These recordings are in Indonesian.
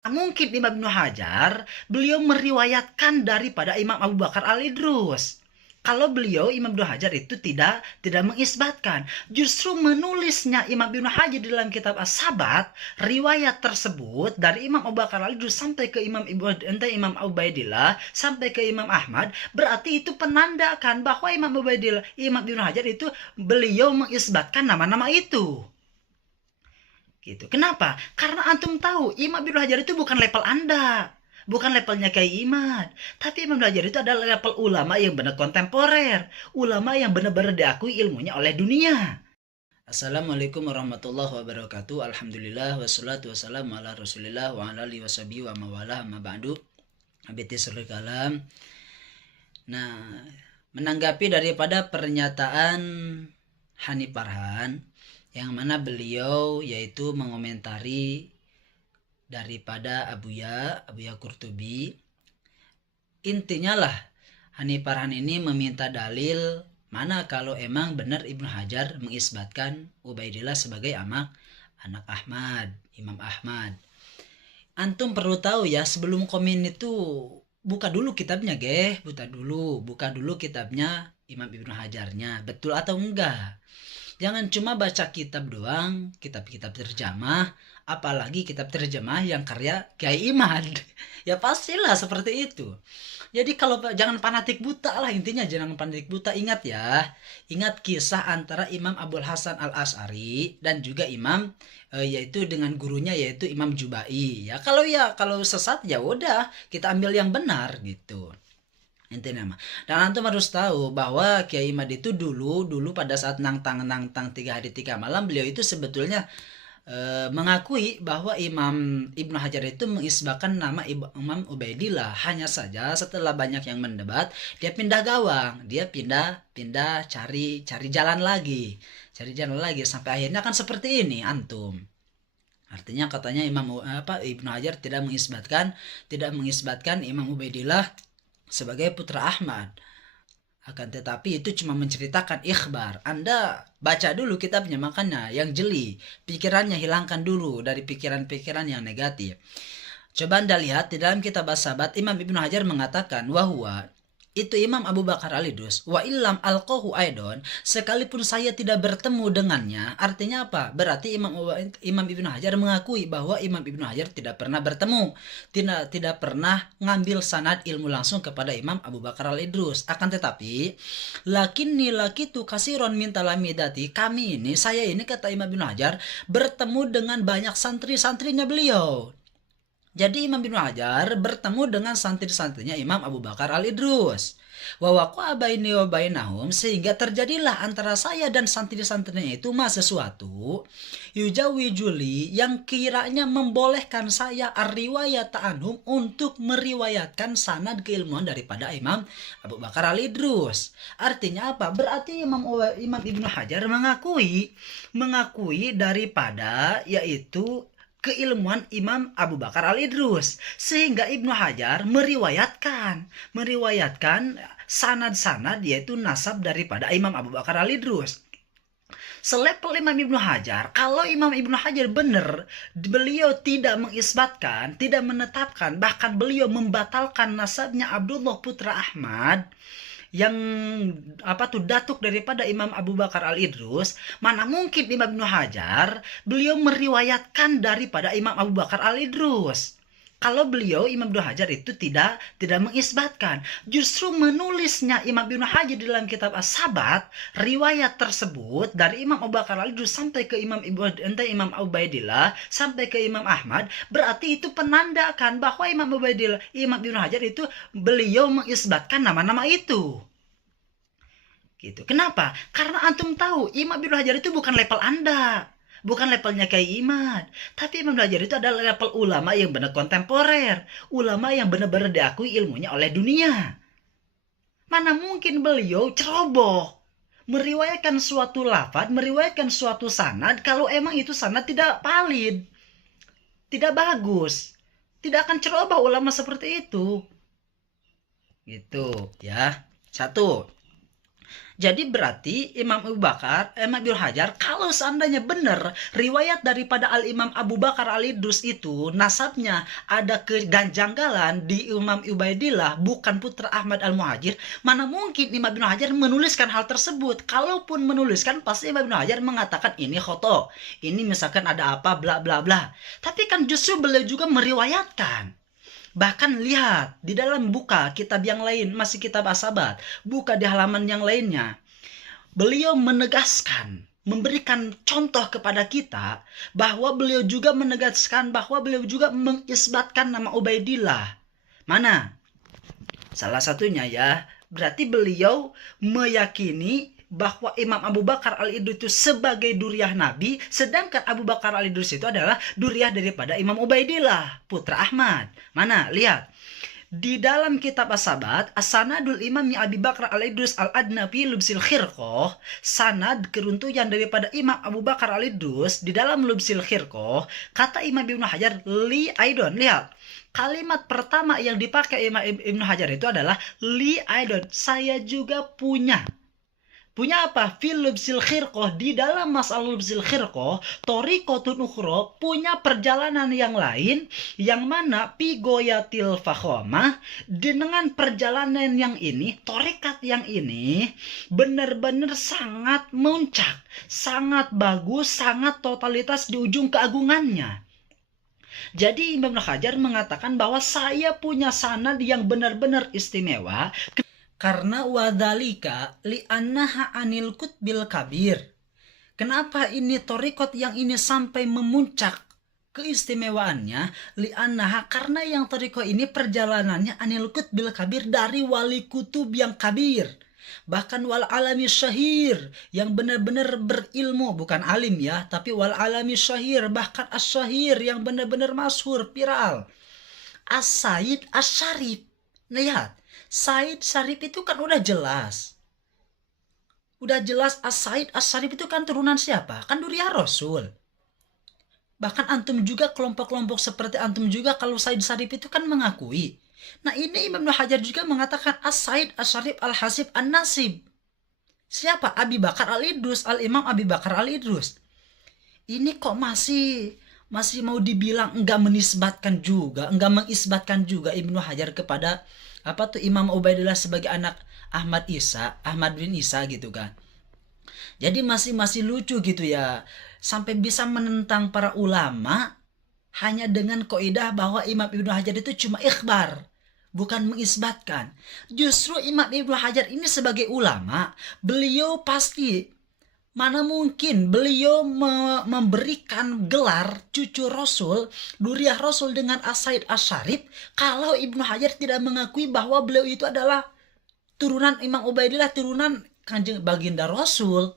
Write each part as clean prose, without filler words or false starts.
Mungkin Imam Ibnu Hajar, beliau meriwayatkan daripada Imam Abu Bakar Al-Idrus. Kalau beliau Imam Ibnu Hajar itu tidak mengisbatkan, justru menulisnya Imam Ibnu Hajar di dalam kitab As-Sabat, riwayat tersebut dari Imam Abu Bakar Al-Idrus sampai ke Imam Ubaidillah sampai ke Imam Ahmad, berarti itu penandakan bahwa Imam Ibnu Hajar itu beliau mengisbatkan nama-nama itu. Gitu. Kenapa? Karena antum tahu Imam Ibnu Hajar itu bukan level Anda. Bukan levelnya kayak Imad. Tapi Imam Ibnu Hajar itu adalah level ulama yang benar kontemporer. Ulama yang benar-benar diakui ilmunya oleh dunia. Assalamualaikum warahmatullahi wabarakatuh. Alhamdulillah wassalatu wassalamu ala Rasulillah wa ala alihi washabihi wa mawalah amma ba'du. Habiti suri kalam. Nah, menanggapi daripada pernyataan Hani Farhan yang mana beliau yaitu mengomentari daripada Abuya Qurtubi, intinya lah Hani Farhan ini meminta dalil mana kalau emang benar Ibnu Hajar mengisbatkan Ubaidillah sebagai anak Ahmad, Imam Ahmad. Antum perlu tahu ya, sebelum komen itu buka dulu kitabnya, buka dulu kitabnya Imam Ibnu Hajarnya, betul atau enggak. Jangan cuma baca kitab doang, kitab-kitab terjemah, apalagi kitab terjemah yang karya Kiai Imad. Ya pastilah seperti itu. Jadi kalau jangan fanatik buta lah, intinya jangan fanatik buta. Ingat ya, ingat kisah antara Imam Abul Hasan Al-Asy'ari dan juga Imam yaitu dengan gurunya yaitu Imam Jubai. Kalau sesat ya udah kita ambil yang benar gitu. Intinya mah. Dan antum harus tahu bahwa Kiai Imad itu dulu pada saat nangtang 3 hari 3 malam, beliau itu sebetulnya mengakui bahwa Imam Ibnu Hajar itu mengisbahkan nama Imam Ubaidillah. Hanya saja setelah banyak yang mendebat, dia pindah gawang, dia pindah cari jalan lagi sampai akhirnya kan seperti ini antum. Artinya katanya Ibnu Hajar tidak mengisbatkan Imam Ubaidillah sebagai putra Ahmad. Akan tetapi itu cuma menceritakan ikhbar. Anda baca dulu kitabnya, makanya yang jeli, pikirannya hilangkan dulu dari pikiran-pikiran yang negatif. Coba Anda lihat di dalam kitab As-Sabat, Imam Ibnu Hajar mengatakan wahwa itu Imam Abu Bakar Al-Idrus wa illam alqahu aidon, sekalipun saya tidak bertemu dengannya. Artinya apa? Berarti Imam Ibnu Hajar mengakui bahwa Imam Ibnu Hajar tidak pernah bertemu, tidak pernah ngambil sanad ilmu langsung kepada Imam Abu Bakar Al-Idrus. Akan tetapi lakitu kasiron min talamidati, saya ini kata Imam Ibnu Hajar bertemu dengan banyak santri-santrinya beliau. Jadi Imam Ibnu Hajar bertemu dengan santri-santrinya Imam Abu Bakar Al-Idrus. Wa waqa baini wa bainahum, sehingga terjadilah antara saya dan santri-santrinya itu sesuatu yujawi juli yang kiranya membolehkan saya ar-riwayat anhum untuk meriwayatkan sanad keilmuan daripada Imam Abu Bakar Al-Idrus. Artinya apa? Berarti Imam Ibnu Hajar mengakui daripada yaitu keilmuan Imam Abu Bakar Al-Idrus, sehingga Ibnu Hajar meriwayatkan sanad-sanad yaitu nasab daripada Imam Abu Bakar Al-Idrus. Selevel Imam Ibnu Hajar, kalau Imam Ibnu Hajar benar, beliau tidak mengisbatkan, tidak menetapkan, bahkan beliau membatalkan nasabnya Abdullah putra Ahmad yang datuk daripada Imam Abu Bakar Al-Idrus, mana mungkin Imam Ibnu Hajar beliau meriwayatkan daripada Imam Abu Bakar Al-Idrus. Kalau beliau Imam Ibnu Hajar itu tidak mengisbatkan, justru menulisnya Imam Ibnu Hajar di dalam kitab As-Sabat, riwayat tersebut dari Imam Abu Bakar Al-Idrus sampai ke Imam Ubaidillah sampai ke Imam Ahmad, berarti itu penandakan bahwa Imam Ibnu Hajar itu beliau mengisbatkan nama-nama itu. Gitu. Kenapa? Karena antum tahu Imam Ibnu Hajar itu bukan level Anda. Bukan levelnya kayak Imad. Tapi Imam Ibnu Hajar itu adalah level ulama yang benar kontemporer. Ulama yang benar-benar diakui ilmunya oleh dunia. Mana mungkin beliau ceroboh meriwayatkan suatu lafaz, meriwayatkan suatu sanad kalau emang itu sanad tidak valid, tidak bagus. Tidak akan ceroboh ulama seperti itu. Gitu ya. Satu. Jadi berarti Imam Abu Bakar, Imam Ibnu Hajar, kalau seandainya benar riwayat daripada Al-Imam Abu Bakar Al-Idrus itu nasabnya ada keganjanggalan di Imam Ubaidillah bukan putra Ahmad Al-Muhajir, mana mungkin Imam Ibnu Hajar menuliskan hal tersebut? Kalaupun menuliskan pasti Imam Ibnu Hajar mengatakan ini khoto, ini misalkan ada apa bla bla bla. Tapi kan justru beliau juga meriwayatkan. Bahkan lihat di dalam buka kitab yang lain, masih kitab As-Sabat, buka di halaman yang lainnya. Beliau menegaskan, memberikan contoh kepada kita bahwa beliau juga menegaskan bahwa beliau juga mengisbatkan nama Ubaidillah. Mana? Salah satunya ya, berarti beliau meyakini bahwa Imam Abu Bakar Al-Idrus itu sebagai duriah Nabi, sedangkan Abu Bakar Al-Idrus itu adalah duriah daripada Imam Ubaidillah, putra Ahmad. Mana? Lihat. Di dalam kitab As-Sabat, As-Sanadul Imam Abi Bakar Al-Idrus Al-Adna fi Lubsil Khirqah, sanad keruntuhan daripada Imam Abu Bakar Al-Idrus di dalam Lubsil Khirqah, kata Imam Ibnu Hajar, li aidon. Lihat. Kalimat pertama yang dipakai Imam Ibnu Hajar itu adalah li aidon, saya juga punya. Punya apa? Fil lubsil khirqah, di dalam masalah lubsil khirqah, tariqatun ukhra, punya perjalanan yang lain yang mana pigoyatil fakhamah, dengan perjalanan yang ini, tarikat yang ini benar-benar sangat muncak, sangat bagus, sangat totalitas di ujung keagungannya. Jadi Imam Ibnu Hajar mengatakan bahwa saya punya sanad yang benar-benar istimewa karena wadhalika li'annaha anil kutbil kabir. Kenapa ini torikot yang ini sampai memuncak keistimewaannya? Li'annaha, karena yang torikot ini perjalanannya anil kutbil kabir, dari wali kutub yang kabir. Bahkan wal alami syahir, yang benar-benar berilmu, bukan alim ya, tapi wal alami syahir, bahkan as-syahir yang benar-benar masyhur, viral. As-Said As-Syarif. Lihat, Said Syarif itu kan udah jelas. Udah jelas As-Said As-Syarif itu kan turunan siapa? Kan duriah Rasul. Bahkan antum juga, kelompok-kelompok seperti antum juga, kalau Said Syarif itu kan mengakui. Nah ini Imam Ibnu Hajar juga mengatakan As-Said As-Syarif Al-Hasib An-Nasib. Siapa? Abi Bakar Al-Idrus, Al-Imam Abi Bakar Al-Idrus. Ini kok masih mau dibilang enggak menisbatkan juga, enggak mengisbatkan juga Ibnu Hajar kepada Imam Ubaidillah sebagai anak Ahmad bin Isa gitu kan. Jadi masih lucu gitu ya, sampai bisa menentang para ulama hanya dengan kaidah bahwa Imam Ibnu Hajar itu cuma ikhbar, bukan mengisbatkan. Justru Imam Ibnu Hajar ini sebagai ulama, beliau pasti, mana mungkin beliau memberikan gelar cucu Rasul, duriah Rasul dengan As-Said As-Syarif, kalau Ibnu Hajar tidak mengakui bahwa beliau itu adalah turunan Imam Ubaidillah, turunan Kanjeng Baginda Rasul.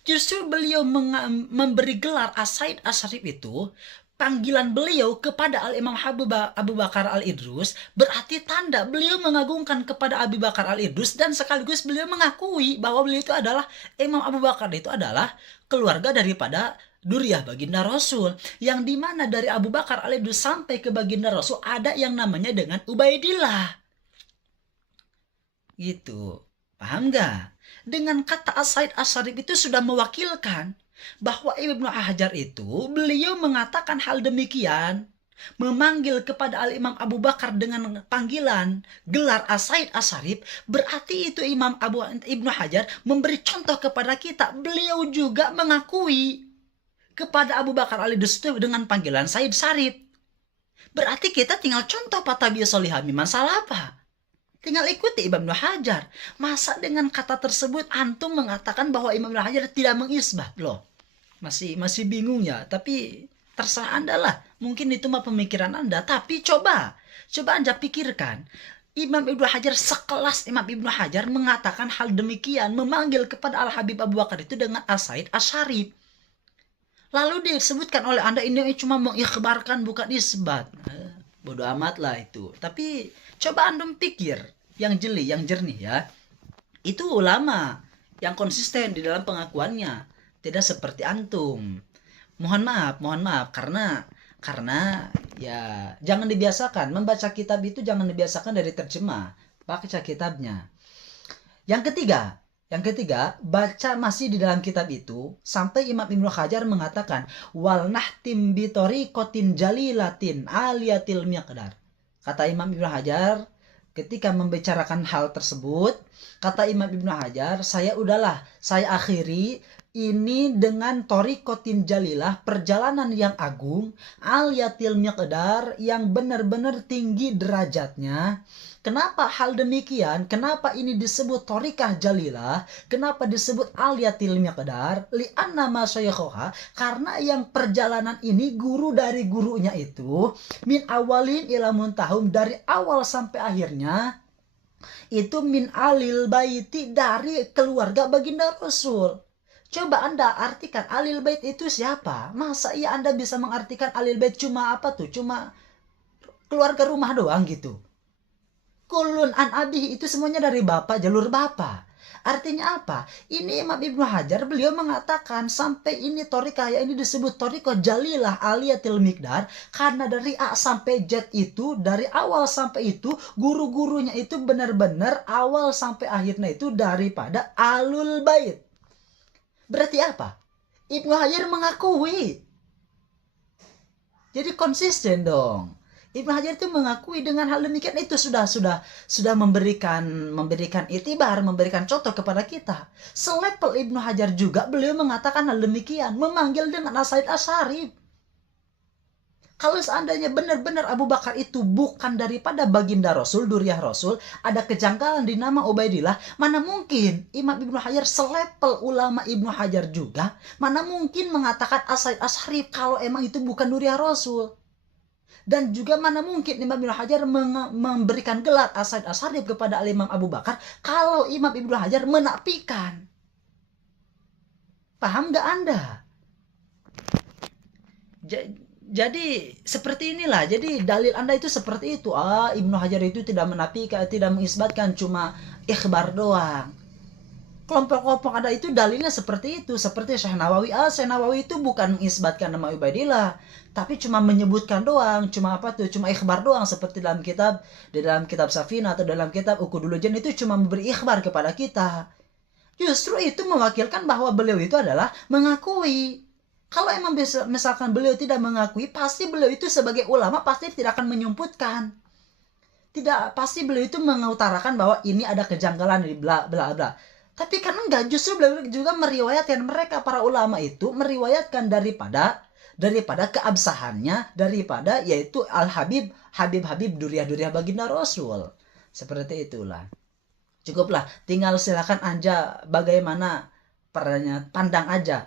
Justru beliau memberi gelar As-Said As-Syarif itu, panggilan beliau kepada Al-Imam Abu Bakar Al-Idrus, berarti tanda beliau mengagungkan kepada Abu Bakar Al-Idrus, dan sekaligus beliau mengakui bahwa beliau itu adalah, Imam Abu Bakar itu adalah keluarga daripada duriah Baginda Rasul, yang dimana dari Abu Bakar Al-Idrus sampai ke Baginda Rasul ada yang namanya dengan Ubaidillah. Gitu. Paham gak? Dengan kata As-Said As-Syarif itu sudah mewakilkan bahwa Ibnu Hajar itu, beliau mengatakan hal demikian, memanggil kepada Al-Imam Abu Bakar dengan panggilan gelar As-Said As-Syarif, berarti itu Ibnu Hajar memberi contoh kepada kita, beliau juga mengakui kepada Abu Bakar Al-Idrus itu dengan panggilan Said Syarif. Berarti kita tinggal contoh Patabi Solihami, masalah apa? Tinggal ikuti Imam Ibnu Hajar. Masa dengan kata tersebut antum mengatakan bahwa Imam Ibnu Hajar tidak mengisbat? Loh, masih bingung ya. Tapi terserah Anda lah. Mungkin itu mah pemikiran Anda. Tapi coba Anda pikirkan. Imam Ibnu Hajar, sekelas Imam Ibnu Hajar mengatakan hal demikian, memanggil kepada Al-Habib Abu Bakar itu dengan As-Said As-Syarif. Lalu disebutkan oleh Anda ini cuma mengikhbarkan, bukan isbat. Bodoh amat lah itu. Tapi coba antum pikir yang jeli, yang jernih ya. Itu ulama yang konsisten di dalam pengakuannya, tidak seperti antum. Mohon maaf karena ya jangan dibiasakan membaca kitab itu, jangan dibiasakan dari terjemah, baca kitabnya. Yang ketiga, Yang ketiga, baca masih di dalam kitab itu sampai Imam Ibnu Hajar mengatakan wal nahtim bi tariqatin jalilatin aliyatil miqdar. Kata Imam Ibnu Hajar ketika membicarakan hal tersebut, kata Imam Ibnu Hajar, saya akhiri ini dengan tariqatin jalilah, perjalanan yang agung, aliyatil miqdar, yang benar-benar tinggi derajatnya. Kenapa hal demikian? Kenapa ini disebut thariqah jalilah? Kenapa disebut aliyatil miqdar? Li'anna ma syaykhoha, karena yang perjalanan ini guru dari gurunya itu min awalin ila muntahum, dari awal sampai akhirnya itu min alil baiti, dari keluarga baginda Rasul. Coba Anda artikan alil bait itu siapa? Masa iya Anda bisa mengartikan alil bait cuma apa tuh? Cuma keluarga rumah doang gitu. Kulun an abih, itu semuanya dari bapak, jalur bapak. Artinya apa? Ini Imam Ibnu Hajar, beliau mengatakan sampai ini thariqah ini disebut thariqah jalilah aliyatil miqdar karena dari A sampai Z itu, dari awal sampai itu, guru-gurunya itu benar-benar awal sampai akhirnya itu daripada alul bait. Berarti apa? Ibnu Hajar mengakui. Jadi konsisten dong. Ibnu Hajar itu mengakui dengan hal demikian, itu sudah memberikan itibar, memberikan contoh kepada kita. Selevel Ibnu Hajar juga beliau mengatakan hal demikian, memanggil dengan As-Sa'id Asy'ari. Kalau seandainya benar-benar Abu Bakar itu bukan daripada baginda Rasul, duriah Rasul, ada kejanggalan di nama Ubaidillah, mana mungkin Imam Ibnu Hajar selevel ulama Ibnu Hajar juga, mana mungkin mengatakan As-Sa'id Asy'ari kalau emang itu bukan duriah Rasul. Dan juga mana mungkin Imam Ibnu Hajar memberikan gelar As-Sa'id Asy'ari kepada Imam Abu Bakar kalau Imam Ibnu Hajar menafikan. Paham gak Anda? Jadi seperti inilah. Jadi dalil Anda itu seperti itu. Ibnu Hajar itu tidak menafikan, tidak mengisbatkan, cuma ikhbar doang. Kelompok-kelompok ada itu dalilnya seperti itu. Seperti Syekh Nawawi. Syekh Nawawi itu bukan mengisbatkan nama Ubaidillah, tapi cuma menyebutkan doang. Cuma apa tuh? Cuma ikhbar doang. Seperti di dalam kitab Safina atau dalam kitab Ukudulujan itu cuma memberi ikhbar kepada kita. Justru itu mewakilkan bahwa beliau itu adalah mengakui. Kalau emang misalkan beliau tidak mengakui, pasti beliau itu sebagai ulama pasti tidak akan menyumputkan. Tidak, pasti beliau itu mengutarakan bahwa ini ada kejanggalan di bla bla bla. Tapi kan enggak, justru beliau juga meriwayatkan, mereka para ulama itu meriwayatkan daripada keabsahannya, daripada yaitu Al-Habib, Habib duriah-duriah baginda Rasul. Seperti itulah. Cukuplah, tinggal silakan Anda bagaimana pandang aja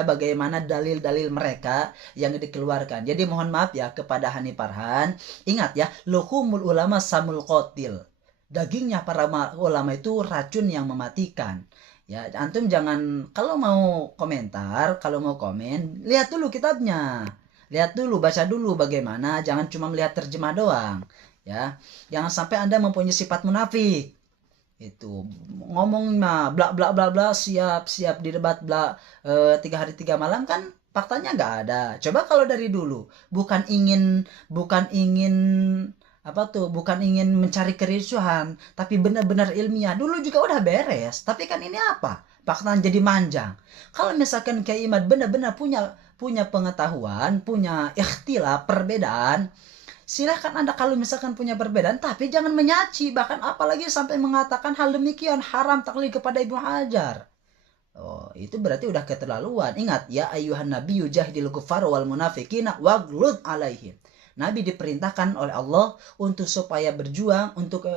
bagaimana dalil-dalil mereka yang dikeluarkan. Jadi mohon maaf ya kepada Hani Farhan, ingat ya, luhumul ulama samul qatil. Dagingnya para ulama itu racun yang mematikan. Ya, antum jangan, kalau mau komentar, kalau mau komen, lihat dulu kitabnya. Lihat dulu, baca dulu bagaimana, jangan cuma melihat terjemah doang. Ya, jangan sampai Anda mempunyai sifat munafik. Itu ngomong mah bla bla bla bla, siap di debat bla 3 hari 3 malam, kan faktanya nggak ada. Coba kalau dari dulu, bukan ingin bukan ingin mencari kericuhan, tapi benar-benar ilmiah, dulu juga udah beres. Tapi kan ini apa? Bakalan jadi manjang. Kalau misalkan Kiai Imad benar-benar punya pengetahuan, punya ikhtilaf, perbedaan, silahkan Anda kalau misalkan punya perbedaan, tapi jangan menyaci, bahkan apalagi sampai mengatakan hal demikian, haram taklid kepada Ibnu Hajar. Oh, itu berarti udah keterlaluan. Ingat ya, ayyuhan nabiyyu jahidil kuffar wal munafiqina waghlud alaihim. Nabi diperintahkan oleh Allah untuk supaya berjuang untuk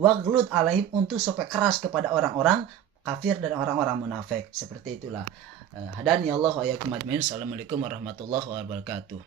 waghlud alaihim, untuk supaya keras kepada orang-orang kafir dan orang-orang munafik. Seperti itulah. Hadani Allah wa iyyakum ajmain. Assalamualaikum warahmatullahi wabarakatuh.